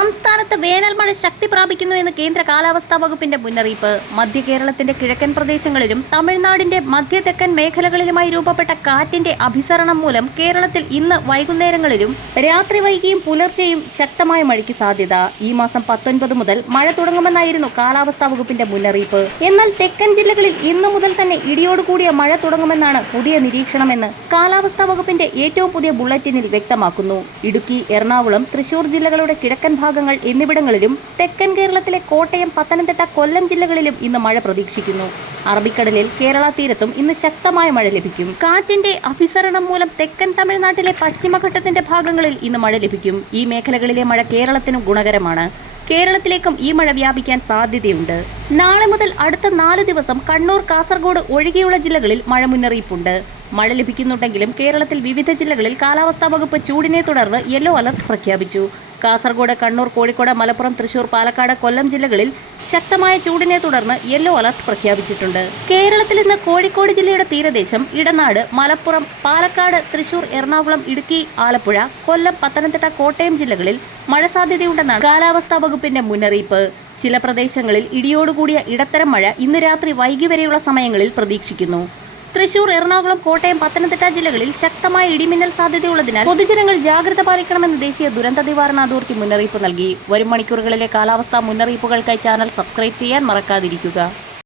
സംസ്ഥാനത്ത് വേനൽ മഴ ശക്തി പ്രാപിക്കുന്നുവെന്ന് കേന്ദ്ര കാലാവസ്ഥാ വകുപ്പിന്റെ മുന്നറിയിപ്പ്. മധ്യ കേരളത്തിന്റെ കിഴക്കൻ പ്രദേശങ്ങളിലും തമിഴ്നാടിന്റെ മധ്യ തെക്കൻ മേഖലകളിലുമായി രൂപപ്പെട്ട കാറ്റിന്റെ അഭിസരണം മൂലം കേരളത്തിൽ ഇന്ന് വൈകുന്നേരങ്ങളിലും രാത്രി വൈകിയും പുലർച്ചെയും ശക്തമായ മഴയ്ക്ക് സാധ്യത. ഈ മാസം 19 മുതൽ മഴ തുടങ്ങുമെന്നായിരുന്നു കാലാവസ്ഥാ വകുപ്പിന്റെ മുന്നറിയിപ്പ്. എന്നാൽ തെക്കൻ ജില്ലകളിൽ ഇന്നു മുതൽ തന്നെ ഇടിയോടുകൂടിയ മഴ തുടങ്ങുമെന്നാണ് പുതിയ നിരീക്ഷണമെന്ന് കാലാവസ്ഥാ വകുപ്പിന്റെ ഏറ്റവും പുതിയ ബുള്ളറ്റിനിൽ വ്യക്തമാക്കുന്നു. ഇടുക്കി, എറണാകുളം, തൃശൂർ ജില്ലകളുടെ കിഴക്കൻ ഭാഗങ്ങൾ എന്നിവിടങ്ങളിലും തെക്കൻ കേരളത്തിലെ കോട്ടയം, പത്തനംതിട്ട, കൊല്ലം ജില്ലകളിലും ഇന്ന് മഴ പ്രതീക്ഷിക്കുന്നു. അറബിക്കടലിൽ കേരള തീരത്തും ഇന്ന് ശക്തമായ മഴ ലഭിക്കും. കാറ്റിന്റെ അഭിസരണം മൂലം തെക്കൻ തമിഴ്നാട്ടിലെ പശ്ചിമഘട്ടത്തിന്റെ ഭാഗങ്ങളിൽ ഇന്ന് മഴ ലഭിക്കും. ഈ മേഖലകളിലെ മഴ കേരളത്തിനും ഗുണകരമാണ്. കേരളത്തിലേക്കും ഈ മഴ വ്യാപിക്കാൻ സാധ്യതയുണ്ട്. നാളെ മുതൽ അടുത്ത 4 ദിവസം കണ്ണൂർ, കാസർഗോഡ് ഒഴികെയുള്ള ജില്ലകളിൽ മഴ മുന്നറിയിപ്പുണ്ട്. മഴ ലഭിക്കുന്നുണ്ടെങ്കിലും കേരളത്തിൽ വിവിധ ജില്ലകളിൽ കാലാവസ്ഥാ വകുപ്പ് ചൂടിനെ തുടർന്ന് യെല്ലോ അലർട്ട് പ്രഖ്യാപിച്ചു. കാസർഗോഡ്, കണ്ണൂർ, കോഴിക്കോട്, മലപ്പുറം, തൃശൂർ, പാലക്കാട്, കൊല്ലം ജില്ലകളിൽ ശക്തമായ ചൂടിനെ തുടർന്ന് യെല്ലോ അലർട്ട് പ്രഖ്യാപിച്ചിട്ടുണ്ട്. കേരളത്തിൽ ഇന്ന് കോഴിക്കോട് ജില്ലയുടെ തീരദേശം, ഇടനാട്, മലപ്പുറം, പാലക്കാട്, തൃശൂർ, എറണാകുളം, ഇടുക്കി, ആലപ്പുഴ, കൊല്ലം, പത്തനംതിട്ട, കോട്ടയം ജില്ലകളിൽ മഴ സാധ്യതയുണ്ടെന്നാണ് കാലാവസ്ഥാ വകുപ്പിന്റെ മുന്നറിയിപ്പ്. ചില പ്രദേശങ്ങളിൽ ഇടിയോടുകൂടിയ ഇടത്തരം മഴ ഇന്ന് രാത്രി വൈകി വരെയുള്ള സമയങ്ങളിൽ പ്രതീക്ഷിക്കുന്നു. തൃശൂർ, എറണാകുളം, കോട്ടയം, പത്തനംതിട്ട ജില്ലകളിൽ ശക്തമായ ഇടിമിന്നൽ സാധ്യതയുള്ളതിനാൽ പൊതുജനങ്ങൾ ജാഗ്രത പാലിക്കണമെന്ന് ദേശീയ ദുരന്ത നിവാരണ അതോറിറ്റി മുന്നറിയിപ്പ് നൽകി. വരും മണിക്കൂറുകളിലെ കാലാവസ്ഥാ മുന്നറിയിപ്പുകൾക്കായി ചാനൽ സബ്സ്ക്രൈബ് ചെയ്യാൻ മറക്കാതിരിക്കുക.